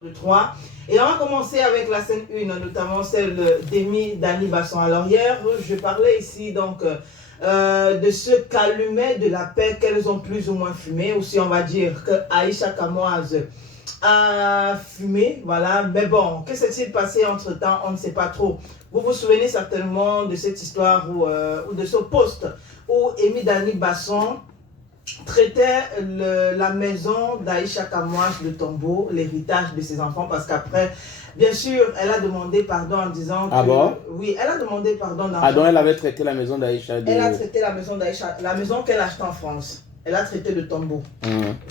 de 3. Et on va commencer avec la scène 1, notamment celle d'Amy Dani Basson. Alors hier, je parlais ici donc de ce calumet de la paix qu'elles ont plus ou moins fumé. Aussi, on va dire que Aïcha Kamoise a fumé, voilà. Mais bon, que s'est-il passé entre-temps? On ne sait pas trop. Vous vous souvenez certainement de cette histoire ou de ce post où Amy Dani Basson traitait la maison d'Aïcha Kamoise de tombeau, l'héritage de ses enfants, parce qu'après, bien sûr, elle a demandé pardon en disant Ah que... bon? Oui, elle a demandé pardon. Ah donc elle avait traité la maison d'Aïcha de... Elle a traité la maison d'Aïcha, la maison qu'elle a achetée en France. Elle a traité de tombeau.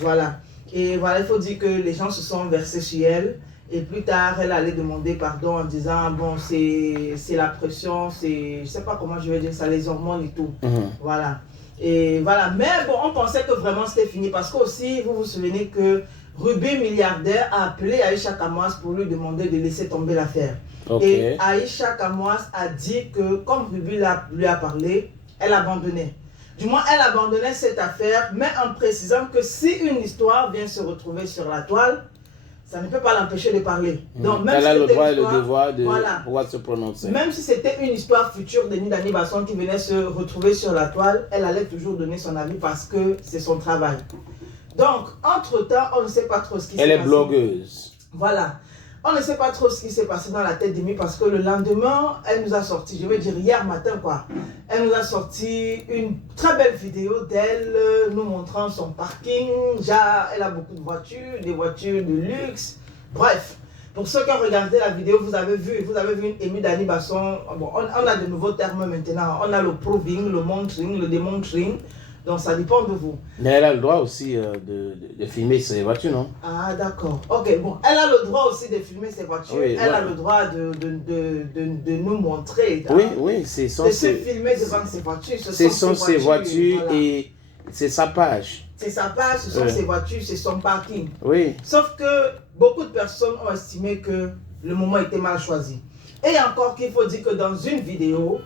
Voilà. Et voilà, il faut dire que les gens se sont versés sur elle. Et plus tard, elle allait demander pardon en disant, bon, c'est la pression, c'est... Je sais pas comment je vais dire ça, les hormones et tout. Voilà. Et voilà, mais bon, on pensait que vraiment c'était fini parce qu'aussi, vous vous souvenez que Ruby Milliardaire a appelé Aïcha Kamoise pour lui demander de laisser tomber l'affaire. Et Aïcha Kamoise a dit que comme Ruby lui a parlé, elle abandonnait. Du moins, elle abandonnait cette affaire, mais en précisant que si une histoire vient se retrouver sur la toile, ça ne peut pas l'empêcher de parler. Donc, même elle a le droit et le devoir de voilà, pouvoir se prononcer. Même si c'était une histoire future de Dani Basson qui venait se retrouver sur la toile, elle allait toujours donner son avis parce que c'est son travail. Donc, entre-temps, on ne sait pas trop ce qui s'est passé. Elle est blogueuse. Voilà. On ne sait pas trop ce qui s'est passé dans la tête d'Amy parce que le lendemain, elle nous a sorti, je veux dire hier matin quoi, elle nous a sorti une très belle vidéo d'elle nous montrant son parking. Elle a beaucoup de voitures, des voitures de luxe. Bref, pour ceux qui ont regardé la vidéo, vous avez vu une Amy Dani Basson. Bon, on a de nouveaux termes maintenant. On a le proving, le montring, le demonstring. Donc ça dépend de vous. Mais elle a le droit aussi de filmer ses voitures, non? Ah d'accord. Ok, bon. Elle a le droit aussi de filmer ses voitures. Oui, elle a le droit de nous montrer. Oui, oui, c'est son... De se filmer devant ses voitures. Ce sont ses voitures voilà. Et c'est sa page. C'est sa page, ce sont ses voitures, c'est son parking. Oui. Sauf que beaucoup de personnes ont estimé que le moment était mal choisi. Et encore qu'il faut dire que dans une vidéo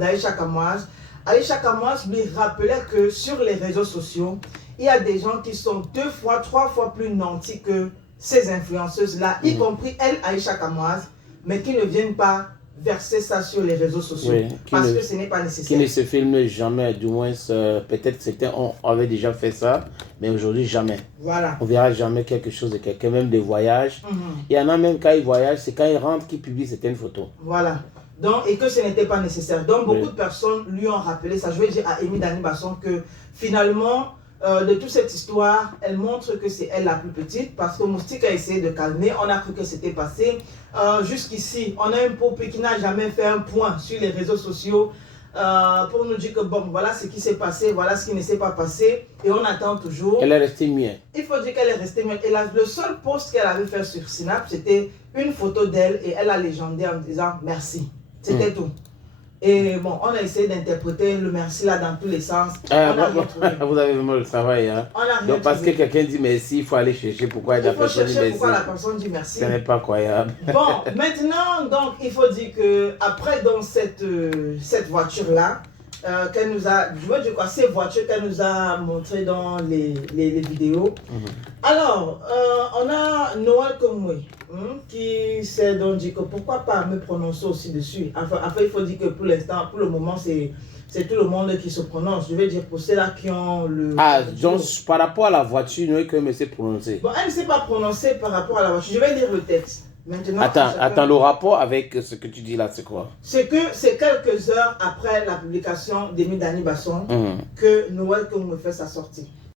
d'Aïcha Kamoise, Aïcha Kamoise lui rappelait que sur les réseaux sociaux, il y a des gens qui sont 2 fois, 3 fois plus nantis que ces influenceuses-là, y compris elle, Aïcha Kamoise, mais qui ne viennent pas verser ça sur les réseaux sociaux, parce que ce n'est pas nécessaire. Qui ne se filment jamais, du moins, peut-être certains avaient déjà fait ça, mais aujourd'hui, jamais. Voilà. On ne verra jamais quelque chose de quelqu'un, même des voyages. Il y en a même quand ils voyagent, c'est quand ils rentrent qu'ils publient certaines photos. Voilà. Donc, et que ce n'était pas nécessaire. Donc, beaucoup de personnes lui ont rappelé ça. Je vais dire à Amy Dani Basson que finalement, de toute cette histoire, elle montre que c'est elle la plus petite parce que Moustique a essayé de calmer. On a cru que c'était passé. Jusqu'ici, on a un poupée qui n'a jamais fait un point sur les réseaux sociaux pour nous dire que bon, voilà ce qui s'est passé, voilà ce qui ne s'est pas passé. Et on attend toujours. Elle est restée muette. Il faut dire qu'elle est restée muette. Et le seul post qu'elle avait fait sur Snap, c'était une photo d'elle et elle a légendé en disant merci. C'était tout. Et bon, on a essayé d'interpréter le merci là dans tous les sens. Vous avez vraiment le travail. Hein? Donc parce que quelqu'un dit merci, il faut aller chercher pourquoi la personne dit merci. Pourquoi la personne dit merci. Ce n'est pas croyable. Bon, maintenant, donc, il faut dire qu'après dans cette voiture-là, qu'elle nous a, je veux dire quoi, ces voitures qu'elle nous a montrées dans les vidéos. Alors, on a Noël Komwe qui s'est donc dit que pourquoi pas me prononcer aussi dessus. Enfin, il faut dire que pour l'instant, pour le moment, c'est tout le monde qui se prononce. Je veux dire pour ceux-là qui ont le... Ah, donc par rapport à la voiture, Noël Komwe s'est prononcé. Bon, elle ne s'est pas prononcée par rapport à la voiture. Je vais lire le texte. Maintenant, attends, le rapport avec ce que tu dis là, c'est quoi? C'est que c'est quelques heures après la publication d'Amy Dani Basson que Noël Komwe fait sa sortie.